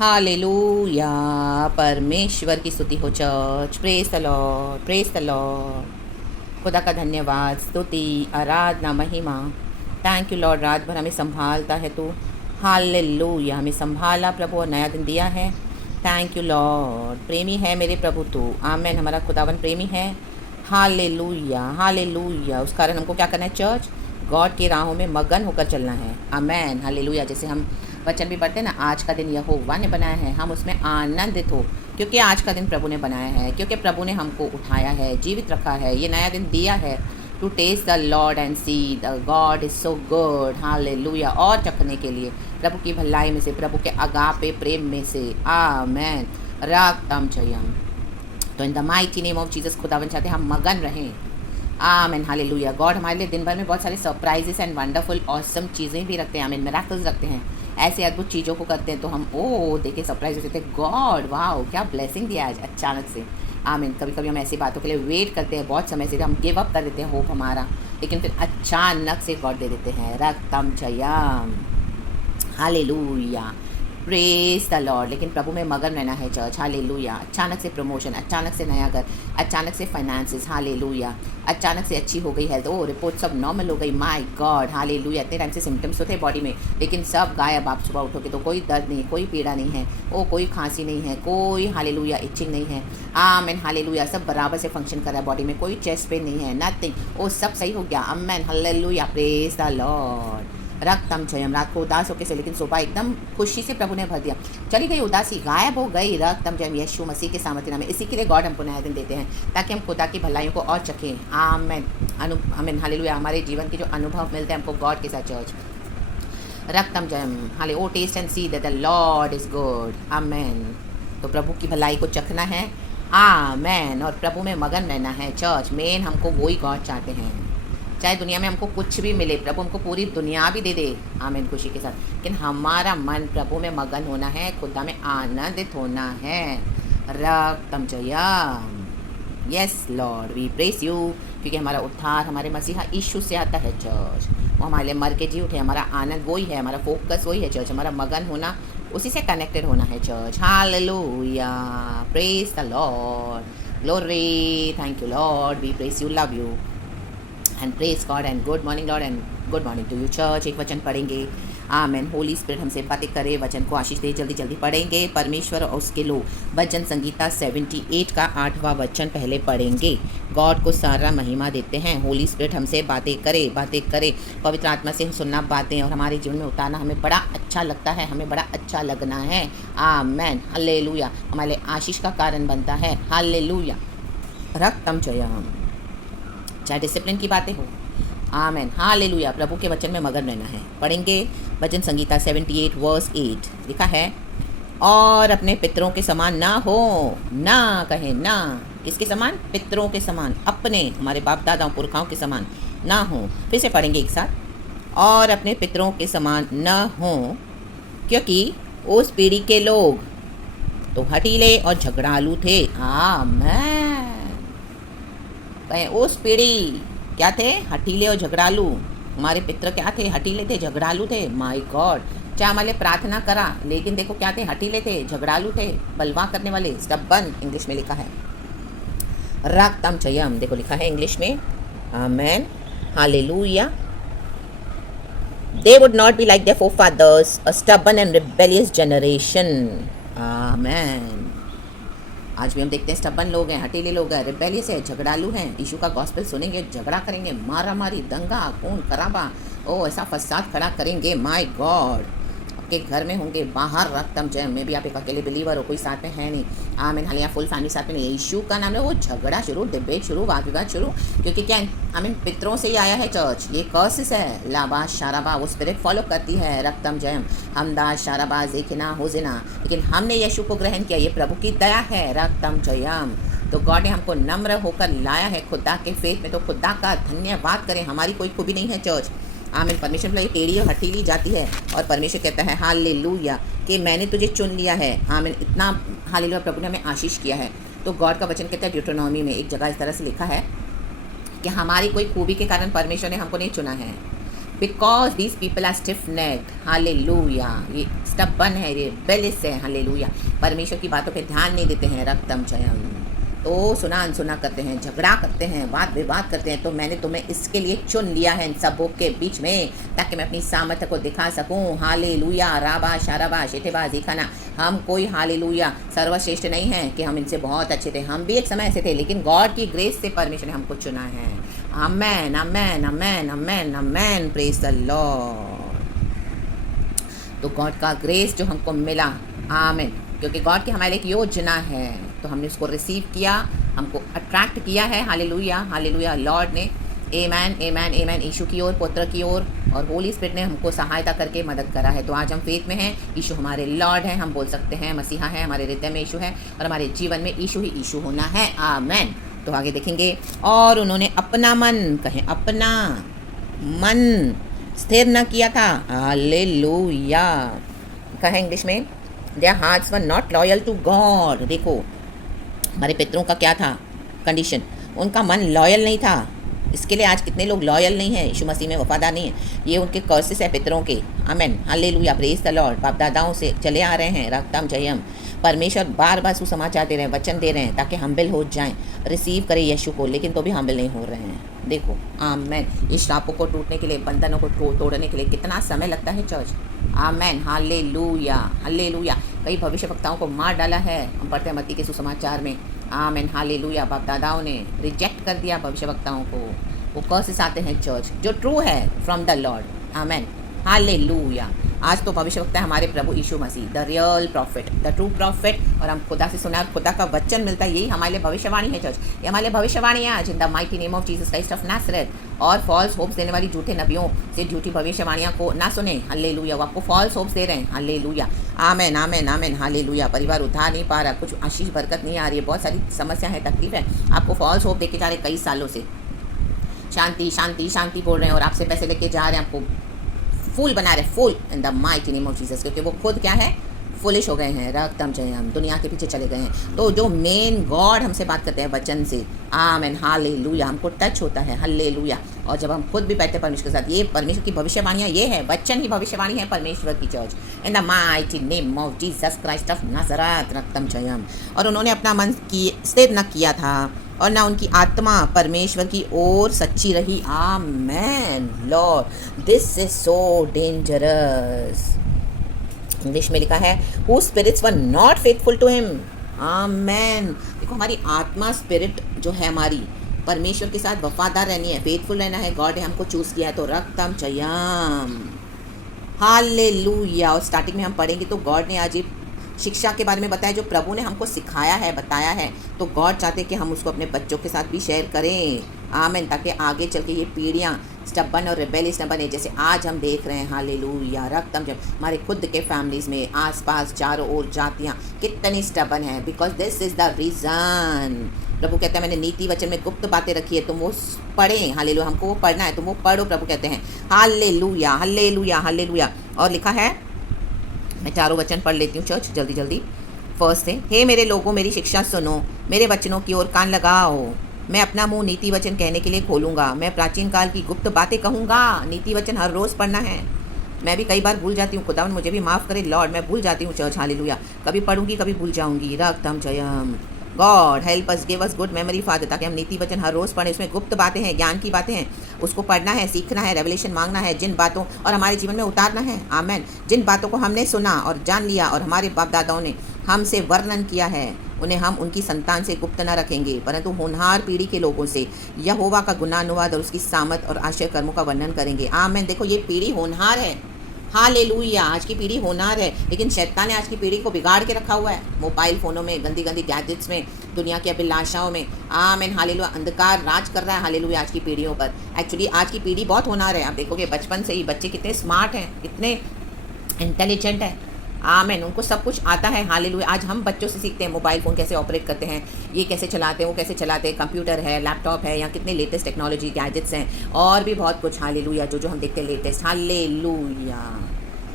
Hallelujah. परमेश्वर की स्तुति हो church. Praise the Lord, praise the Lord. खुदा का धन्यवाद, स्तुति, आराधना, महिमा। थैंक यू लॉर्ड, रात भर हमें संभालता है तू। हालेलुया, हमें संभाला प्रभु और नया दिन दिया है। Thank you Lord. प्रेमी है मेरे प्रभु तू। आमेन। हमारा खुदावन प्रेमी है। Hallelujah, hallelujah. उस कारण हमको क्या करना है चर्च? गॉड की राहों में मगन होकर चलना है। आमेन, हालेलुया। जैसे हम वचन भी पढ़ते हैं ना, आज का दिन यहोवा ने बनाया है, हम उसमें आनंदित हो, क्योंकि आज का दिन प्रभु ने बनाया है, क्योंकि प्रभु ने हमको उठाया है, जीवित रखा है, ये नया दिन दिया है। To test the Lord and see the God is so good. Hallelujah. और चखने के लिए प्रभु की भलाई में से, प्रभु के अगापे प्रेम में से। आमेन। रागतम जयम। तो इन the mighty name of Jesus खुदावन चाहते हम मगन रहें। आमेन, हालेलुया। गॉड हमारे लिए दिन भर में बहुत सारे सरप्राइजेस एंड वंडरफुल ऑसम चीज़ें भी रखते हैं। आमीन, मिरेकल्स रखते हैं, ऐसे अद्भुत चीज़ों को करते हैं तो हम देखिए सरप्राइज हो जाते हैं। गॉड वाओ, क्या ब्लेसिंग दिया है अचानक से। आमीन। कभी कभी हम ऐसी बातों के लिए वेट करते हैं, बहुत समय से हम गिव अप कर देते हैं होप हमारा, लेकिन फिर अचानक से गॉड दे देते हैं। रक्तम जयम। हालेलुया। Praise the Lord. लेकिन प्रभु में मगन रहना है चर्च। हालेलुया। अचानक से प्रमोशन, अचानक से नया घर, अचानक से फाइनेंसेस। हालेलुया। अचानक से अच्छी हो गई हेल्थ, रिपोर्ट सब नॉर्मल हो गई। My God, hallelujah. इतने टाइम से सिम्टम्स तो थे बॉडी में, लेकिन सब गायब। आप सुबह उठोगे तो कोई दर्द नहीं, कोई पीड़ा नहीं है, कोई खांसी नहीं है, कोई हालेलुया इचिंग नहीं है। आमेन, हालेलुया। सब बराबर से फंक्शन कर रहा है बॉडी में, कोई चेस्ट पेन नहीं है, नथिंग। सब सही हो गया। Amen, hallelujah. Praise the Lord. रक्तम जयम। रात को उदास होकर से, लेकिन सुबह एकदम खुशी से प्रभु ने भर दिया। चली गई उदासी, गायब हो गई। रक्तम जयम। यीशु मसीह के सामर्थ्य नाम में। इसी के लिए गॉड हमको नया दिन देते हैं, ताकि हम खुदा की भलाइयों को और चखें। आमेन, आमेन, हालेलुया। हमारे जीवन के जो अनुभव मिलते हैं हमको गॉड के साथ चर्च। रक्तम जयम। हाले O taste and see that the Lord is good. Amen. तो प्रभु की भलाई को चखना है। आमेन। और प्रभु में मगन रहना है चर्च। मेन हमको वही गॉड चाहते हैं। चाहे दुनिया में हमको कुछ भी मिले, प्रभु हमको पूरी दुनिया भी दे दे, आमीन, खुशी के साथ, लेकिन हमारा मन प्रभु में मगन होना है, खुदा में आनंदित होना है। रक्तम जयम। Yes Lord, we press you, क्योंकि हमारा उद्धार हमारे मसीहा यीशु से आता है चर्च। वो हमारे लिए मर के जी उठे। हमारा आनंद वही है, हमारा फोकस वही है चर्च। हमारा मगन होना, उसी से कनेक्टेड होना है church. Hallelujah. Praise the Lord. Glory. Thank you Lord. We press you, love you and praise God and good morning Lord and good morning to you church. एक वचन पढ़ेंगे। आमेन। होली स्पिरिट हमसे बातें करे, वचन को आशीष दे। जल्दी जल्दी पढ़ेंगे। परमेश्वर और उसके लोग, भजन संगीता 78 का 8वां वचन पहले पढ़ेंगे। गॉड को सारा महिमा देते हैं। होली स्पिरिट हमसे बातें करे, बातें करे। पवित्र आत्मा से सुनना बातें और हमारे जीवन में उतारना हमें बड़ा अच्छा लगता है, हमें बड़ा अच्छा लगना है। आमेन, हालेलुया। हमारे आशीष का कारण बनता है। हालेलुया। रक्तम जयम। चाहे डिसिप्लिन की बातें हो। आमेन, हालेलुया। प्रभु के वचन में मगन रहना है। पढ़ेंगे भजन संगीता 78 वर्स 8। लिखा है, और अपने पितरों के समान ना हो। ना कहे ना, किसके समान? पितरों के समान, अपने, हमारे बाप दादाओं पुरखाओं के समान ना हो। फिर से पढ़ेंगे एक साथ। और अपने पितरों के समान न हो, क्योंकि उस पीढ़ी के लोग तो हठीले और झगड़ालू थे। आमेन। उस पीढ़ी क्या थे? हठीले और झगड़ालू। हमारे पितर क्या थे? हठीले थे, झगड़ालू थे। My God. चाहे हमारे प्रार्थना करा, लेकिन देखो क्या थे? हठीले थे, झगड़ालू थे, बलवा करने वाले, स्टबर्न इंग्लिश में लिखा है। रक्तम जयम देखो लिखा है इंग्लिश में। आमेन, hallelujah. They would not be like their forefathers, a stubborn and rebellious generation. आमेन। आज भी हम देखते हैं स्टबन लोग हैं, हटीले लोग हैं, रिबेलियस है, झगड़ालू हैं। यीशु का गॉस्पेल सुनेंगे, झगड़ा करेंगे, मारा मारी, दंगा, खून खराबा, ऐसा फसाद खड़ा करेंगे। My God. आपके घर में होंगे, बाहर। रक्तम जयम। में भी आप एक अकेले बिलीवर हो, कोई साथ में है नहीं। आमीन, हाल फुल फैमिली साथ में नहीं। यीशु का नाम है, वो झगड़ा शुरू, डिबेट शुरू, वाद विवाद शुरू, क्योंकि क्या आमीन पितरों से ही आया है चर्च। ये कर्सिस है। लाबा शाराबा, वो स्पिरिट फॉलो करती है। रक्तम जयम। हमदा शाराबा, जेखिना होजिना, लेकिन हमने यीशु को ग्रहण किया। ये प्रभु की दया है। रक्तम जयम। तो गॉड ने हमको नम्र होकर लाया है खुदा के फेथ में, तो खुदा का धन्यवाद करें। हमारी कोई खूबी नहीं है चर्च। आमीन। परमेश्वर बोला ये टेढ़ी और हठीली जाती है, और परमेश्वर कहता है हालेलुया कि मैंने तुझे चुन लिया है। आमीन। इतना हालेलुया, प्रभु ने हमें आशीष किया है। तो गॉड का वचन कहता है ड्यूटोनॉमी में एक जगह इस तरह से लिखा है कि हमारी कोई खूबी के कारण परमेश्वर ने हमको नहीं चुना है, because these people are stiff necked, hallelujah, ये स्टबन है, ये बेलिस है, हालेलुया, परमेश्वर की बातों पे ध्यान नहीं देते हैं, रक्तम जयम, तो सुना अनसुना करते हैं, झगड़ा करते हैं, वाद विवाद करते हैं। तो मैंने तुम्हें इसके लिए चुन लिया है इन सबों के बीच में, ताकि मैं अपनी सामर्थ्य को दिखा सकूं, हालेलुया, राबा शाराबा शेतेबा दिखाना। हम कोई हालेलुया सर्वश्रेष्ठ नहीं है कि हम इनसे बहुत अच्छे थे, हम भी एक समय ऐसे थे, लेकिन गॉड की ग्रेस से परमेश्वर ने हमको चुना है। आमेन आमेन आमेन आमेन आमेन, प्रेज द लॉर्ड। तो गॉड का ग्रेस जो हमको मिला, आमेन, क्योंकि गॉड की हमारे एक योजना है, तो हमने उसको रिसीव किया, हमको अट्रैक्ट किया है, हालेलुया हालेलुया, लॉर्ड ने, आमेन आमेन आमेन, यीशु की ओर, पुत्र की ओर, और होली स्पिरिट ने हमको सहायता करके मदद करा है। तो आज हम फेथ में हैं, यीशु हमारे लॉर्ड हैं, हम बोल सकते हैं मसीहा है, हमारे हृदय में यीशु है, और हमारे जीवन में यीशु ही यीशु होना है, आमेन। तो आगे देखेंगे, और उन्होंने अपना मन, कहें अपना मन स्थिर न किया था, हालेलुया, कहें इंग्लिश में, their hearts were not loyal to God. देखो हमारे पितरों का क्या था कंडीशन, उनका मन लॉयल नहीं था। इसके लिए आज कितने लोग लॉयल नहीं हैं, यीशु मसीह में वफादार नहीं है, ये उनके कर्सेस है पितरों के, आमेन हालेलुया, प्रेज द लॉर्ड। बाप दादाओं से चले आ रहे हैं, रक्तम जयम, परमेश्वर बार बार सुसमाचार दे रहे हैं, वचन दे रहे हैं, ताकि हम्बिल हो जाएं, रिसीव करें यीशु को, लेकिन तो भी हम्बिल नहीं हो रहे हैं। देखो आमेन, इस श्रापों को टूटने के लिए, बंधनों को तोड़ने के लिए कितना समय लगता है चर्च, आमेन हालेलुया हालेलुया। कई भविष्यवक्ताओं को मार डाला है, हम पढ़ते हैं मत्ती के सुसमाचार में, आमेन हालेलुया, बाप दादाओं ने रिजेक्ट कर दिया भविष्यवक्ताओं को, वो कर्सेस आते हैं चर्च, जो ट्रू है from the Lord, amen hallelujah. आज तो भविष्यवक्ता है हमारे प्रभु यीशु मसीह, the real prophet, the true prophet, और हम खुदा से सुना, खुदा का वचन मिलता है, यही हमारे लिए भविष्यवाणी है चर्च, ये हमारे लिए भविष्यवाणी है आज, in the mighty name of Jesus Christ of Nazareth. और फॉल्स होप्स देने वाली झूठे नबियों से झूठी भविष्यवाणियाँ को ना सुने, हालेलुया, वो आपको फॉल्स होप्स दे रहे हैं, हालेलुया, आमेन आमेन आमेन हालेलुया। परिवार उधार नहीं पा रहा, कुछ आशीष बरकत नहीं आ रही है, बहुत सारी समस्या है, तकलीफ है, आपको फॉल्स होप देके जा रहे कई सालों से, शांति शांति शांति बोल रहे हैं, और आपसे पैसे लेके जा रहे हैं, आपको फूल बना रहे, fool in the mighty name of Jesus, क्योंकि वो खुद क्या है, फुलिश हो गए हैं, रक्तम जय, हम दुनिया के पीछे चले गए हैं। तो जो मेन गॉड हमसे बात करते हैं वचन से, आमेन हालेलुया, हमको टच होता है, हालेलुया, और जब हम खुद भी बैठते हैं परमेश्वर के साथ, ये परमेश्वर की भविष्यवाणियाँ, ये है वचन ही भविष्यवाणी है परमेश्वर की church, in the mighty name of Jesus Christ of Nazareth, रक्तम जयम। और उन्होंने अपना मन स्थिर न किया था, और ना उनकी आत्मा परमेश्वर की ओर सच्ची रही, amen Lord, this is so dangerous. English में लिखा है, who spirits were not faithful to him, amen. देखो हमारी आत्मा स्पिरिट जो है हमारी, परमेश्वर के साथ वफादार रहनी है, फेथफुल रहना है, गॉड ने हमको चूज़ किया है, तो रक्तम जयम हालेलुया। और स्टार्टिंग में हम पढ़ेंगे तो गॉड ने आज शिक्षा के बारे में बताया, जो प्रभु ने हमको सिखाया है, बताया है, तो गॉड चाहते कि हम उसको अपने बच्चों के साथ भी शेयर करें, आमेन, ताकि आगे चल के ये पीढ़ियाँ स्टबन और रिबेलियस न बने, जैसे आज हम देख रहे हैं, हालेलुया, रक्तम जब हमारे खुद के फैमिलीज़ में आसपास चारों ओर जातियाँ कितनी स्टबन है, because this is the reason. प्रभु कहते हैं मैंने नीति वचन में गुप्त बातें रखी है, तुम वो पढ़ें, हालेलुया, हमको वो पढ़ना है, तुम वो पढ़ो, प्रभु कहते हैं, हालेलुया हालेलुया हालेलुया। और लिखा है, मैं चारों वचन पढ़ लेती हूँ चर्च, जल्दी जल्दी। फर्स्ट है, हे मेरे लोगों मेरी शिक्षा सुनो, मेरे वचनों की ओर कान लगाओ, मैं अपना मुंह नीति वचन कहने के लिए खोलूँगा, मैं प्राचीन काल की गुप्त बातें कहूँगा। नीति वचन हर रोज़ पढ़ना है, मैं भी कई बार भूल जाती हूँ, खुदावन मुझे भी माफ़ करे लॉर्ड, मैं भूल जाती हूँ चर्च, हालेलुया, कभी पढ़ूँगी कभी भूल जाऊँगी, रक्तम जयम। God help us, give us good memory father, ताकि हम नीति वचन हर रोज़ पढ़ें, उसमें गुप्त बातें हैं, ज्ञान की बातें हैं, उसको पढ़ना है, सीखना है, रेवलेशन मांगना है, जिन बातों और हमारे जीवन में उतारना है, आमेन। जिन बातों को हमने सुना और जान लिया और हमारे बाप दादाओं ने हमसे वर्णन किया है, उन्हें हम उनकी संतान से गुप्त न रखेंगे, परंतु होनहार पीढ़ी के लोगों से यहोवा का गुणानुवाद और उसकी सामत और आश्चर्य कर्मों का वर्णन करेंगे, आमेन। देखो ये पीढ़ी होनहार है, हालेलुया, आज की पीढ़ी होनहार है, लेकिन शैतान ने आज की पीढ़ी को बिगाड़ के रखा हुआ है, मोबाइल फ़ोनों में, गंदी गंदी गैजेट्स में, दुनिया की अभिलाषाओं में, आमेन हालेलुया, अंधकार राज कर रहा है, हालेलुया, आज की पीढ़ियों पर। एक्चुअली आज की पीढ़ी बहुत होनहार है, आप देखोगे बचपन से ही बच्चे कितने स्मार्ट हैं, कितने इंटेलिजेंट हैं, आमेन, उनको सब कुछ आता है, हालेलुया। आज हम बच्चों से सीखते हैं मोबाइल फ़ोन कैसे ऑपरेट करते हैं, ये कैसे चलाते हैं, वो कैसे चलाते हैं, कंप्यूटर है, लैपटॉप है, या कितने लेटेस्ट टेक्नोलॉजी गैजेट्स हैं, और भी बहुत कुछ, हालेलुया, जो जो हम देखते हैं latest, hallelujah.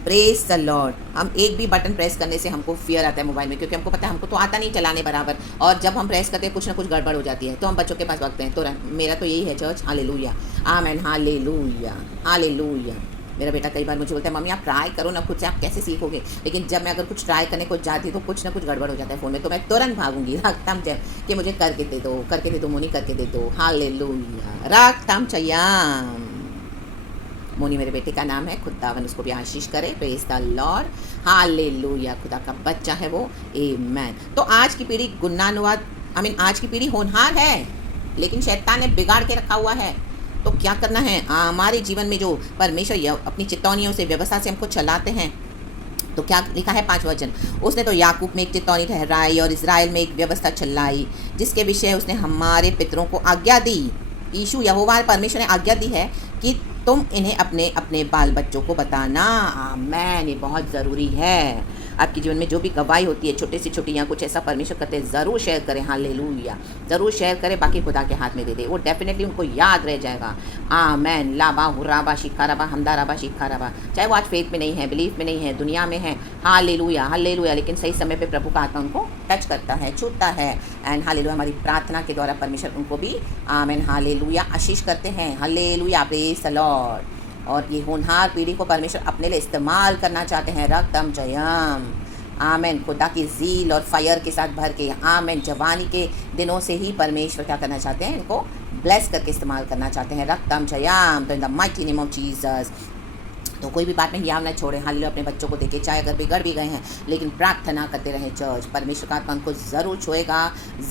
Praise the Lord. हम एक भी बटन प्रेस करने से हमको फियर आता है मोबाइल में, क्योंकि हमको पता है हमको तो आता नहीं चलाने बराबर, और जब हम प्रेस करते हैं कुछ ना कुछ गड़बड़ हो जाती है, तो हम बच्चों के पास भागते हैं तुरंत। मेरा तो यही है चर्च, हालेलुया, आमेन, हालेलुया, हालेलुया। मेरा बेटा कई बार मुझे बोलता है मम्मी आप ट्राई करो ना खुद से, आप कैसे सीखोगे, लेकिन जब मैं अगर कुछ ट्राई करने को जाती तो कुछ ना कुछ गड़बड़ हो जाता है फ़ोन में, तो मैं तुरंत भागूंगी रक्तम जय कि मुझे करके दे दो मोनी, करके दे दो, हालेलुया, रक्तम चयाम। मोनी मेरे बेटे का नाम है, खुदावन उसको भी आशीष करे, प्रेज द लॉर्ड, हालेलुया, खुदा का बच्चा है वो, आमेन। तो आज की पीढ़ी गुन्नानुवाद आज की पीढ़ी होनहार है, लेकिन शैतान ने बिगाड़ के रखा हुआ है। तो क्या करना है, हमारे जीवन में जो परमेश्वर अपनी चितौनियों से, व्यवस्था से हमको चलाते हैं, तो क्या लिखा है 5 वचन, उसने तो याकूब में एक चितौनी ठहराई और इज़राइल में एक व्यवस्था चलाई, जिसके विषय उसने हमारे पितरों को आज्ञा दी। यीशु यहोवा परमेश्वर ने आज्ञा दी है कि तुम इन्हें अपने अपने बाल बच्चों को बताना। आमेन, ये बहुत ज़रूरी है। आपके जीवन में जो भी गवाही होती है, छोटे से छोटी या कुछ ऐसा परमेश्वर करते हैं, ज़रूर शेयर करें, हालेलुया, ज़रूर शेयर करें, बाकी खुदा के हाथ में दे दे, वो डेफिनेटली उनको याद रह जाएगा। आमेन, लाबा हुराबा शिखाराबा हमदाराबा शिखाराबा, चाहे वो आज फेथ में नहीं है, बिलीफ में नहीं है, दुनिया में है, हालेलुया, हालेलुया, लेकिन सही समय पे प्रभु का आत्मा उनको टच करता है, छूता है, एंड हालेलुया, हमारी प्रार्थना के द्वारा परमेश्वर उनको भी आमेन, हालेलुया, आशीष करते हैं, हालेलुया, प्रेज द लॉर्ड। और ये होनहार पीढ़ी को परमेश्वर अपने लिए इस्तेमाल करना चाहते हैं, रक्तम जयम, आमेन, खुदा की ज़ील और फायर के साथ भर के, आमेन, जवानी के दिनों से ही परमेश्वर क्या करना चाहते हैं, इनको ब्लेस करके इस्तेमाल करना चाहते हैं, रक्तम जयम। तो इन the mighty name of Jesus, तो कोई भी बात में हियाव न छोड़े, हालेलुया, अपने बच्चों को देखे, चाहे अगर बिगड़ भी गए हैं, लेकिन प्रार्थना करते रहें चर्च, परमेश्वर का आत्मा उनको ज़रूर छुएगा,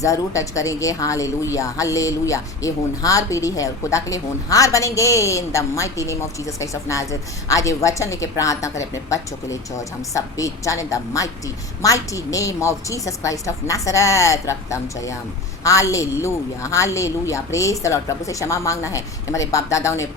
ज़रूर टच करेंगे, हालेलुया, हालेलुया। ये होनहार पीढ़ी है और खुदा के लिए होनहार बनेंगे, इन the mighty name of Jesus Christ of Nazareth. आज ये वचन लेके प्रार्थना करें अपने बच्चों के लिए चर्च, हम सब भी जाने the mighty name of Jesus Christ of Nazareth, रक्तम जयम, hallelujah, hallelujah, praise the Lord. प्रभु से क्षमा मांगना है, हमारे बाप दादाओं ने,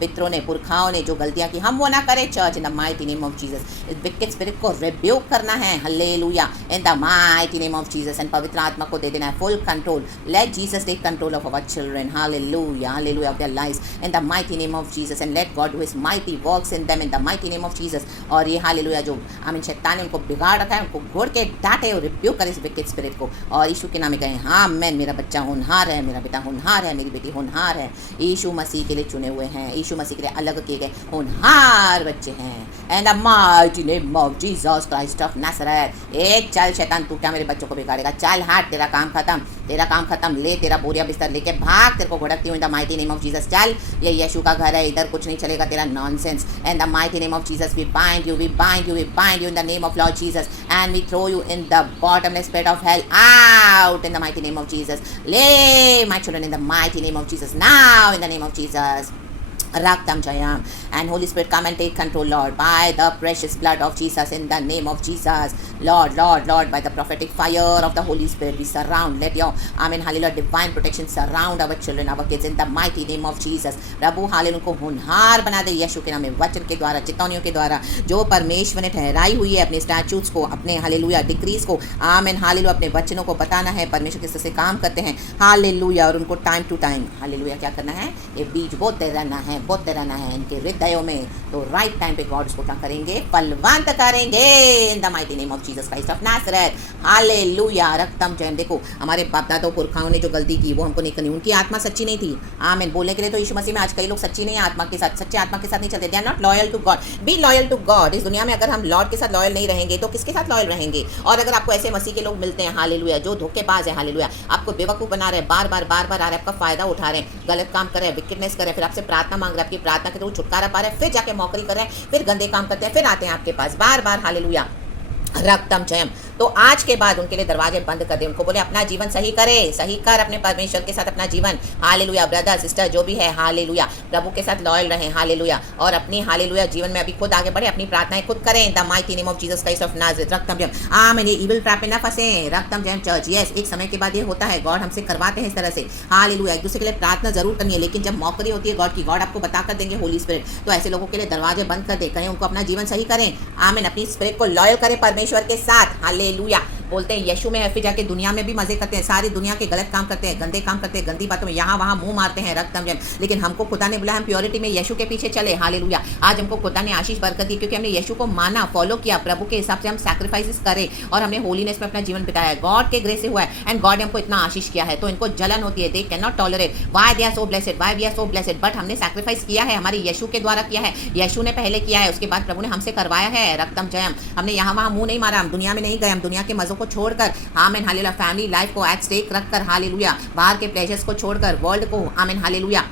पितरों ने, पुरखाओं ने जो गलतियां की, हम वो ना करें church, in the mighty name of Jesus. इस विकेट स्पिरिट को रिब्यूक करना है, hallelujah, in the mighty name of Jesus, and पवित्र आत्मा को दे देना है full control. Let Jesus take control of our children, hallelujah, hallelujah, of their lives, in the mighty name of Jesus, and let God do his mighty works in them, in the mighty name of Jesus. और ये hallelujah जो आमीन शैतान ने उनको बिगाड़ रखा है, उनको घोड़ के डांटे और रिब्यूक करे इस विकेट स्पिरिट को, और यीशु के नाम में कहें, हाँ मैन, मेरा बच्चा होनहार है, मेरा बेटा होनहार है, मेरी बेटी होनहार है, यीशु मसीह के लिए चुने हुए हैं, यीशु मसीह के लिए अलग किए गए होनहार बच्चे हैं, and the mighty name of Jesus Christ of Nazareth. एक चल शैतान, तू क्या मेरे बच्चों को बिगाड़ेगा, चल हट, तेरा काम खत्म, तेरा काम खत्म, ले तेरा बोरिया बिस्तर लेके भाग, तेरे को भड़कती हूँ इन the mighty name of Jesus, चल, ये यीशु का घर है, इधर कुछ नहीं चलेगा तेरा nonsense, and the mighty name of Jesus we bind you, we bind you, we bind you in the name of Lord Jesus, and we throw you in the bottomless pit of hell out in the mighty name of Jesus. Let my children in the mighty name of Jesus now in the name of Jesus, Raktam Jayam, and Holy Spirit come and take control, Lord, by the precious blood of Jesus, in the name of Jesus, Lord, Lord, Lord, by the prophetic fire of the Holy Spirit, we surround, let your, amen, hallelujah, divine protection surround our children, our kids, in the mighty name of Jesus। Prabhu hallelujah उनको होनहार बना दे यीशु के नाम में, वचन के द्वारा, चितौनियों के द्वारा, जो परमेश्वर ने ठहराई हुई है अपने स्टैच्यूट्स को, अपने हालेलुया डिक्रीज को, आमेन, हालेलुया, अपने वचनों को बताना है, परमेश्वर किस तरह से काम करते हैं, हालेलुया, और उनको टाइम टू टाइम, हालेलुया, क्या करना है, ये बीज बोते रहना है, बोते रहना है इनके हृदयों में, तो राइट टाइम पे गॉड उसको क्या करेंगे, फलवंत करेंगे, in the mighty name of Jesus Christ of Nazareth, hallelujah, रक्तम जयम। देखो हमारे बाप दादाओं पुरखाओं ने जो गलती की वो हमको नहीं करनी, उनकी आत्मा सच्ची नहीं थी, आमीन, बोलने के लिए तो यीशु मसीह में आज कई लोग सच्ची नहीं है आत्मा के साथ, सच्चे आत्मा के साथ नहीं चलते, they are not loyal to God. Be loyal to God. इस दुनिया में अगर हम लॉर्ड के साथ लॉयल नहीं रहेंगे तो किसके साथ लॉयल रहेंगे। और अगर आपको ऐसे मसीह के लोग मिलते हैं, हालेलुया, जो धोखेबाज है, हालेलुया, आपको बेवकूफ़ बना रहे हैं, बार बार आ रहे हैं, आपका फायदा उठा रहे हैं, गलत काम कर रहे हैं, विकेटनेस कर रहे हैं, फिर आपसे प्रार्थना मांग रहे हैं, आपकी प्रार्थना के तो छुटकारा पा रहे हैं, फिर जाके मौकरी कर रहे हैं, फिर गंदे काम करते हैं, फिर आते हैं आपके पास बार बार, हालेलुया, रक्तम जयम। तो आज के बाद उनके लिए दरवाजे बंद कर दे, उनको बोले अपना जीवन सही करे, सही कर अपने परमेश्वर के साथ अपना जीवन, हालेलुया, ब्रदर सिस्टर जो भी है, हालेलुया, प्रभु के साथ लॉयल रहें, हालेलुया, और अपनी हालेलुया जीवन में अभी खुद आगे बढ़े, अपनी प्रार्थनाएं खुद करें, the mighty name of Jesus Christ of Nazareth, रक्तम जयम। आमीन, ये इविल ट्रैप में ना फंसे, रक्तम जयम चर्च। यस, एक समय के बाद ये होता है, गॉड हमसे करवाते हैं इस तरह से, हालेलुया, एक दूसरे के लिए प्रार्थना जरूर करनी है, लेकिन जब मौकरी होती है गॉड की, गॉड आपको बता कर देंगे होली स्पिरिट, तो ऐसे लोगों के लिए दरवाजे बंद कर दे, करें उनको अपना जीवन सही करें, आमीन, अपनी स्पिरिट को लॉयल करें परमेश्वर के साथ, हालेलुया, बोलते हैं यीशु में है, फिर जाके दुनिया में भी मजे करते हैं, सारी दुनिया के गलत काम करते हैं, गंदे काम करते हैं, गंदी बातों में यहाँ वहाँ मुंह मारते हैं, रक्त जम। लेकिन हमको खुदा ने बोला हम प्योरिटी में यीशु के पीछे चले। हालेलुया। आज हमको खुदा ने आशीष बरकत दी क्योंकि हमने यीशु को माना, फॉलो किया, प्रभु के हिसाब से हम सैक्रिफाइसेस करें और हमने होलीनेस में अपना जीवन बिताया है। गॉड के ग्रेस से हुआ है एंड गॉड ने हमको इतना आशीष किया है, तो इनको जलन होती है, they can not tolerate why they are so blessed, why we are so blessed. But हमने सैक्रिफाइस किया है, हमारे यीशु के द्वारा किया है, यीशु ने पहले किया है, उसके बाद प्रभु ने हमसे करवाया है। रक्तम जयम। हमने यहाँ वहाँ मुंह नहीं मारा, हम दुनिया में नहीं गए, हम दुनिया के मज़ों को छोड़कर, आमेन हालेलुया, फैमिली लाइफ को एट स्टेक रखकर, हालेलुया, बाहर के प्लेजर्स को छोड़कर, वर्ल्ड को, आमेन हालेलुया,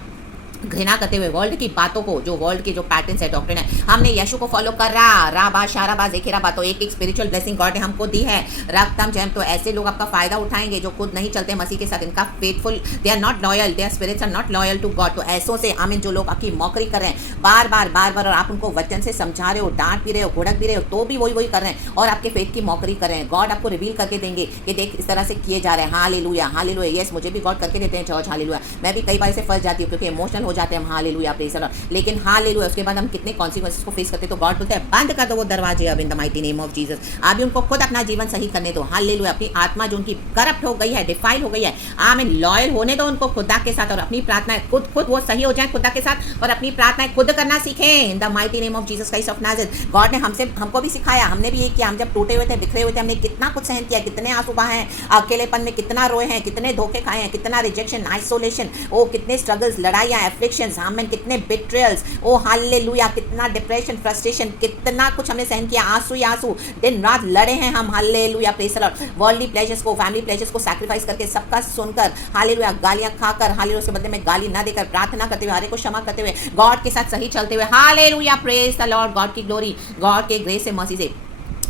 घृणा करते हुए, वर्ल्ड की बातों को, जो वर्ल्ड के जो पैटर्न्स है, डॉक्ट्रिन है, हमने यीशु को फॉलो कर रहा। राबा शाराबा जेखेरा बातों, एक एक स्पिरिचुअल ब्लेसिंग गॉड ने हमको दी है। रक्तम जयम। तो ऐसे लोग आपका फायदा उठाएंगे जो खुद नहीं चलते मसीह के साथ, इनका faithful, they are not loyal, their spirits are not loyal to God. तो ऐसों से, आमीन, जो लोग आपकी मौकरी कर रहे हैं बार बार और आप उनको वचन से समझा रहे हो, डांट भी रहे हो, घुड़क भी रहे हो, तो भी वही कर रहे हैं और आपके फेथ की मौकरी कर रहे हैं, गॉड आपको रिवील करके देंगे कि देख इस तरह से किए जा रहे हैं। Hallelujah, hallelujah. यस, मुझे भी गॉड करके देते हैं चर्च। हालेलुया। मैं भी कई बार से फंस जाती हूँ क्योंकि इमोशनल हो जाते हैं हम। Hallelujah, praise the Lord. लेकिन हालेलुया, उसके बाद हम कितने कॉन्सिक्वेंसेस को फेस करते हैं, तो गॉड बोलते हैं बंद कर दो वो दरवाजे अब इन the mighty name of Jesus. अभी उनको खुद अपना जीवन सही करने दो। हालेलुया। अपनी आत्मा जो उनकी करप्ट हो गई है, डिफाइल हो गई है, आमीन, लॉयल होने दो उनको खुदा के साथ और अपनी प्रार्थनाएं खुद वो सही हो जाए खुदा के साथ और अपनी प्रार्थनाएं खुद करना सीखें इन the mighty name of Jesus Christ of Nazareth. God ने हमको भी सिखाया, हमने भी ये किया। हम जब टूटे हुए थे, बिखरे हुए थे, हमने कितना कुछ सहन किया, कितने आंसू बहाए हैं, अकेलेपन में कितना रोए हैं, कितने धोखे खाए हैं, कितना रिजेक्शन, आइसोलेशन, ओ कितने स्ट्रगल्स, लड़ाइयाँ, एफ्लिक्शंस, हमें कितने बिट्रेयल्स, ओ हालेलुया, कितना डिप्रेशन, फ्रस्ट्रेशन, कितना कुछ हमने सहन किया, आंसू ही आंसू, दिन रात लड़े हैं हम। Hallelujah, praise the Lord. Worldly pleasures को, फैमिली प्लेजर्स को सैक्रिफाइस करके, सबका सुनकर, हालेलुया, गालियां खाकर, हालेलुया, उसके बदले में गाली ना देकर, प्रार्थना करते हुए, हर एक को क्षमा करते हुए, गॉड के साथ सही चलते हुए, hallelujah, praise the Lord. God की ग्लोरी, गॉड के ग्रेस से, मर्सी से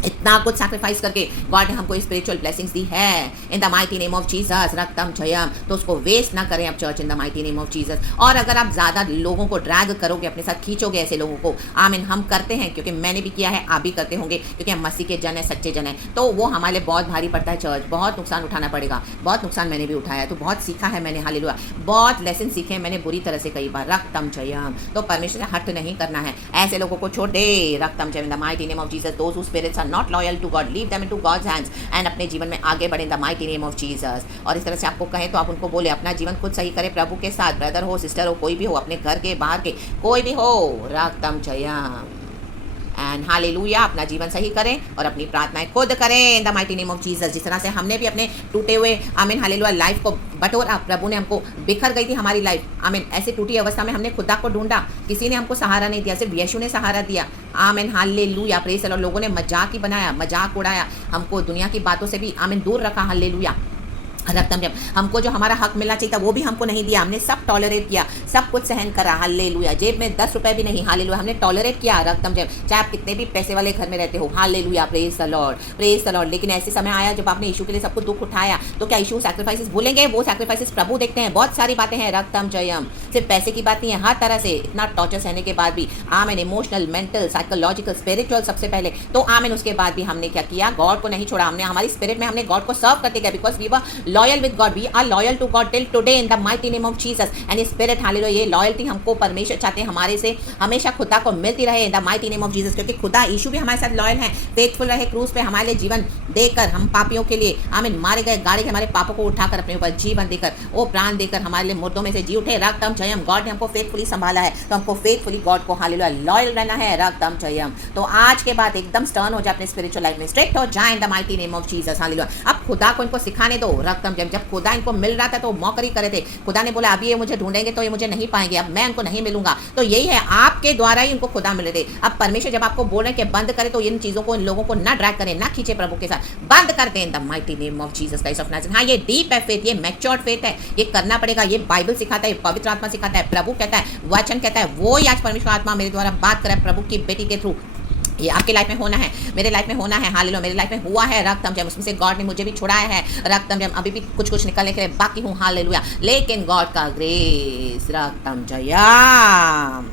इतना कुछ सैक्रिफाइस करके गॉड ने हमको स्पिरिचुअल ब्लेसिंग्स दी है in the mighty name of Jesus. रक्तम जयम। तो उसको वेस्ट ना करें आप church in the mighty name of Jesus. और अगर आप ज़्यादा लोगों को ड्रैग करोगे, अपने साथ खींचोगे ऐसे लोगों को, आमीन, हम करते हैं क्योंकि मैंने भी किया है, आप भी करते होंगे क्योंकि हम मसीह के जन है, सच्चे जन है, तो वो हमारे लिए बहुत भारी पड़ता है चर्च, बहुत नुकसान उठाना पड़ेगा। बहुत नुकसान मैंने भी उठाया, तो बहुत सीखा है मैंने, हालेलुया, बहुत लेसन सीखे मैंने बुरी तरह से कई बार। रक्तम जयम। तो परमेश्वर से हट नहीं करना है, ऐसे लोगों को छोड़ दे। रक्तम जयम in the mighty name of Jesus. Those who spirits are not loyal to God, leave them into God's hands and अपने जीवन में आगे बढ़े in the mighty name of Jesus. और इस तरह से आपको कहें तो आप उनको बोले अपना जीवन खुद सही करें प्रभु के साथ, ब्रदर हो, सिस्टर हो, कोई भी हो, अपने घर के बाहर के कोई भी हो। रक्तम जयम एंड हालेलुया। अपना जीवन सही करें और अपनी प्रार्थनाएं खुद करें इन the mighty name of Jesus. जिस तरह से हमने भी अपने टूटे हुए, आमीन हालेलुया, लाइफ को बटोरा, प्रभु ने हमको, बिखर गई थी हमारी लाइफ, आमीन, ऐसे टूटी अवस्था में हमने खुदा को ढूंढा, किसी ने हमको सहारा नहीं दिया, सिर्फ यीशु ने सहारा दिया। आमीन हालेलुया, प्रेज़ द लॉर्ड। लोगों ने मजाक ही बनाया, मजाक उड़ाया, हमको दुनिया की बातों से भी, आमीन, दूर रखा। हालेलुया। रक्तम जब हमको जो हमारा हक मिलना चाहिए था वो भी हमको नहीं दिया, हमने सब टॉलरेट किया, सब कुछ सहन करा। हालेलुया। जेब में 10 रुपए भी नहीं, हालेलुया, हमने टॉलरेट किया। रक्तम जब, चाहे आप कितने भी पैसे वाले घर में रहते हो, hallelujah, praise the Lord, praise the Lord. लेकिन ऐसे समय आया जब आपने यीशु के लिए सब कुछ दुख उठाया, तो क्या यीशु सैक्रिफाइसेस भूलेंगे? वो सैक्रिफाइसेस प्रभु देखते हैं। बहुत सारी बातें हैं, रक्तम जयम, सिर्फ पैसे की बात नहीं है, हर तरह से इतना टॉर्चर सहने के बाद भी, आमीन, इमोशनल, मेंटल, साइकोलॉजिकल, स्पिरिचुअल, सबसे पहले तो आमीन, उसके बाद भी हमने क्या किया? गॉड को नहीं छोड़ा, हमने हमारी स्पिरिट में हमने गॉड को सर्व करते गए, because we were loyal with God, we are loyal to God till today in the mighty name of Jesus. And spirit, hallelujah, ये लॉयल्टी हमको परमेश्वर चाहते हैं हमारे से हमेशा खुदा को मिलती रहे इन the mighty name of Jesus, क्योंकि खुदा यीशु भी हमारे साथ लॉयल है, फेथफुल रहे, क्रूज पे हमारे लिए जीवन देकर, हम पापियों के लिए, आमीन, मारे गए, गाड़े के हमारे पापों को उठाकर अपने ऊपर जीवन देकर, वो प्राण देकर हमारे लिए मुर्दों में से जी उठे। रक्तम जयम। गॉड ने हमको फेथफुली संभाला है, तो हमको फेथफुली गॉड को, हालेलुया, लॉयल रहना है। रक्तम जयम। तो आज के बाद एकदम स्टर्न हो जाए अपने स्पिरिचुअल लाइफ में, स्ट्रिक्ट हो जाए इन the mighty name of Jesus. Hallelujah. अब खुदा को इनको सिखाने दो। रक्तम जयम। जब खुदा इनको मिल रहा था तो मौकरी करे थे, खुदा ने बोला अभी ये मुझे ढूंढेंगे तो ये मुझे नहीं पाएंगे, अब मैं उनको नहीं मिलूंगा। तो यही है, आपके द्वारा ही उनको खुदा मिले थे। अब परमेश्वर जब आपको बोल रहे हैं कि बंद करें, तो इन चीजों को, इन लोगों को ना ड्रैग करें, ना खींचे प्रभु के साथ, बंद कर दें इन the mighty name of Jesus Christ of Nazareth. हाँ, ये डीप है फेथ, ये मैच्योर्ड फेथ है, ये करना पड़ेगा, ये बाइबल सिखाता है, पवित्र आत्मा सिखाता है, प्रभु कहता है, वचन कहता है, वो ही आज परमेश्वर आत्मा मेरे द्वारा बात करे प्रभु की बेटी के थ्रू। ये आपके लाइफ में होना है, मेरे लाइफ में होना है। हालेलुया। मेरे लाइफ में हुआ है रक्तम जयम, उसमें से गॉड ने मुझे भी छुड़ाया है। रक्तम जयम। अभी भी कुछ निकलने के लिए बाकी हूँ, हालेलुया, लेकिन गॉड का ग्रेस। रक्तम जयम।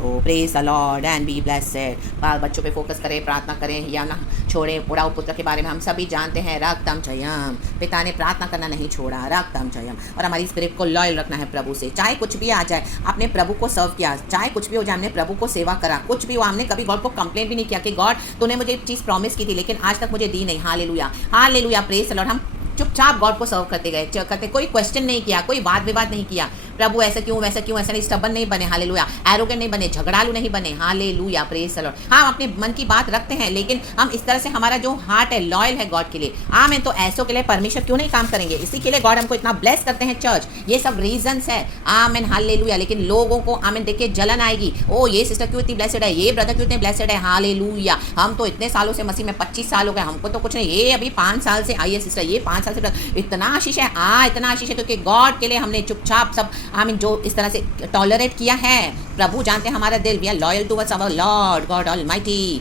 तो praise the Lord and be blessed. बाल बच्चों पे फोकस करें, प्रार्थना करें या ना छोड़ें। बुढ़ाऊ पुत्र के बारे में हम सभी जानते हैं, रक्तम जयम। पिता ने प्रार्थना करना नहीं छोड़ा, रक्तम जयम। और हमारी स्पिरिट को लॉयल रखना है प्रभु से, चाहे कुछ भी आ जाए। आपने प्रभु को सर्व किया, चाहे कुछ भी हो जाए, हमने प्रभु को सेवा करा, कुछ भी हो, हमने कभी गॉड को कंप्लेंट भी नहीं किया कि गॉड तूने मुझे एक चीज़ प्रॉमिस की थी लेकिन आज तक मुझे दी नहीं। Hallelujah, hallelujah, praise the Lord. हम चुपचाप गॉड को सर्व करते गए, करते, कोई क्वेश्चन नहीं किया, कोई वाद विवाद नहीं किया। प्रभु ऐसा क्यों, वैसा क्यों, ऐसा नहीं, स्टबन नहीं बने, हालेलुया, एरोगेंट नहीं बने, झगड़ालू नहीं बने, हालेलुया, प्रेज द लॉर्ड। हम अपने मन की बात रखते हैं लेकिन हम इस तरह से, हमारा जो हार्ट है लॉयल है गॉड के लिए। आमीन। तो ऐसों के लिए परमेश्वर क्यों नहीं काम करेंगे? इसी के लिए गॉड हमको इतना ब्लेस करते हैं चर्च। ये सब रीजंस है। आमीन, हालेलुया। लेकिन लोगों को आमीन देख के जलन आएगी, ओ ये सिस्टर क्यों इतनी ब्लेसड है, ये ब्रदर क्यों इतने ब्लेसड है, हालेलुया। हम तो इतने सालों से मसीह में 25 साल हो गए, हमको तो कुछ नहीं, ये अभी 5 साल से आई है सिस्टर, ये 5 साल से, इतना आशीष है, इतना आशीष है क्योंकि गॉड के लिए हमने चुपचाप सब आमीन जो इस तरह से टॉलरेट किया है। प्रभु जानते हैं हमारा दिल, we are loyal towards our Lord God almighty,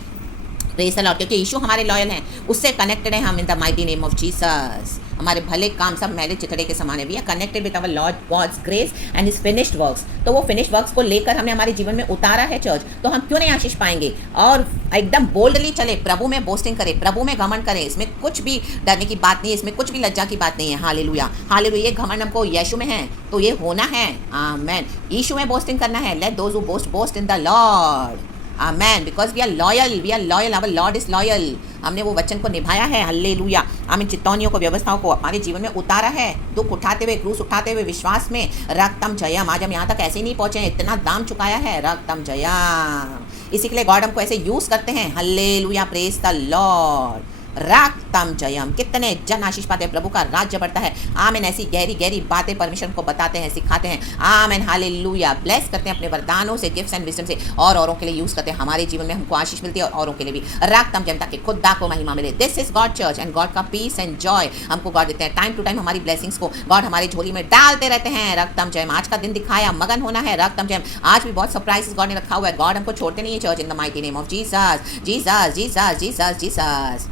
praise the Lord. क्योंकि यीशु हमारे लॉयल हैं, उससे कनेक्टेड है हम in the mighty name of Jesus. हमारे भले काम सब मैले चिथड़े के समान है। We are connected with our Lord God's grace and his finished works. तो वो फिनिश्ड वर्क्स को लेकर हमने हमारे जीवन में उतारा है चर्च, तो हम क्यों नहीं आशीष पाएंगे? और एकदम बोल्डली चले, प्रभु में बोस्टिंग करें, प्रभु में घमंड करें। इसमें कुछ भी डरने की बात नहीं है, इसमें कुछ भी लज्जा की बात नहीं है। Hallelujah, hallelujah. ये घमंड हमको यीशु में है तो ये होना है। आमेन। यीशु में बोस्टिंग करना है। Let those who boast in the Lord. Amen. Because we are loyal, our Lord is loyal. हमने वो वचन को निभाया है, हालेलुया। आमीन। चितौनियों को, व्यवस्थाओं को हमारे जीवन में उतारा है, दुख उठाते हुए, क्रूस उठाते हुए, विश्वास में, रक्तम जयम। आज हम यहाँ तक ऐसे ही नहीं पहुंचे हैं, इतना दाम चुकाया है, रक्तम जयम। इसी के लिए गॉड हमको ऐसे यूज करते हैं, हालेलुया, प्रेज द लॉर्ड, रक्तम जयम। कितने जन आशीष पाते हैं, प्रभु का राज्य बढ़ता है। आमीन। ऐसी गहरी गहरी बातें परमेश्वर को बताते हैं, सिखाते हैं। आमीन, हालेलुया। ब्लेस करते हैं अपने वरदानों से, गिफ्ट्स एंड विजडम से, और औरों के लिए यूज करते हैं। हमारे जीवन में हमको आशीष मिलती है और औरों के लिए भी, रक्तम जयम, ताकि खुदा को महिमा मिले। This is God church and God का पीस एंड जॉय हमको गॉड देते हैं। टाइम टू टाइम हमारी ब्लेसिंग्स को गॉड हमारी झोली में डालते रहते हैं, रक्तम जयम। आज का दिन दिखाया, मगन होना है, रक्तम जयम। आज भी बहुत सरप्राइजेस गॉड ने रखा हुआ है। गॉड हमको छोड़ते नहीं है church, in the mighty name of Jesus, Jesus, Jesus, Jesus, Jesus.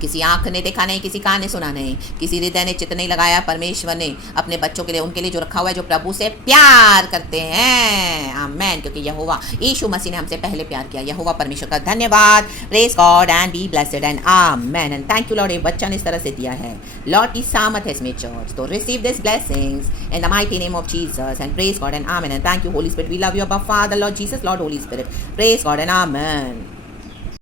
किसी आंख ने देखा नहीं, किसी कान ने सुना नहीं, किसी हृदय ने चित्त नहीं लगाया, परमेश्वर ने अपने बच्चों के लिए, उनके लिए जो रखा हुआ है, जो प्रभु से प्यार करते हैं। आमेन। क्योंकि यहोवा यीशु मसीह ने हमसे पहले प्यार किया। यहोवा परमेश्वर का धन्यवाद। Praise God and be blessed and amen and thank you Lord. ये वचन इस तरह से दिया है, लॉर्ड की सामर्थ है इसमें चर्च। तो receive this blessings in the mighty name of Jesus and praise God and amen and thank you Holy Spirit. We love you above Father Lord Jesus, Lord Holy Spirit. Praise God and amen.